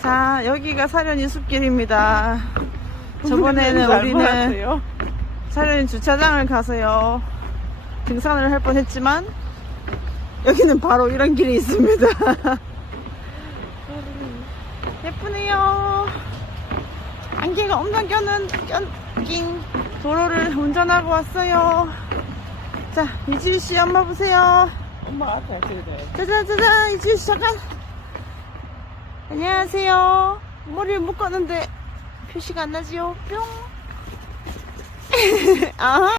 자, 여기가 사려니 숲길입니다. 저번에는 우리는 사려니 주차장을 가서요 등산을 할 뻔했지만 여기는 바로 이런 길이 있습니다. 예쁘네요. 안개가 엄청 낀 도로를 운전하고 왔어요. 자, 이지우씨 엄마 보세요. 엄마 앞에 그래. 짜자자자, 이지우씨 잠깐. 안녕하세요. 머리를 묶었는데 표시가 안 나지요. 뿅. 아.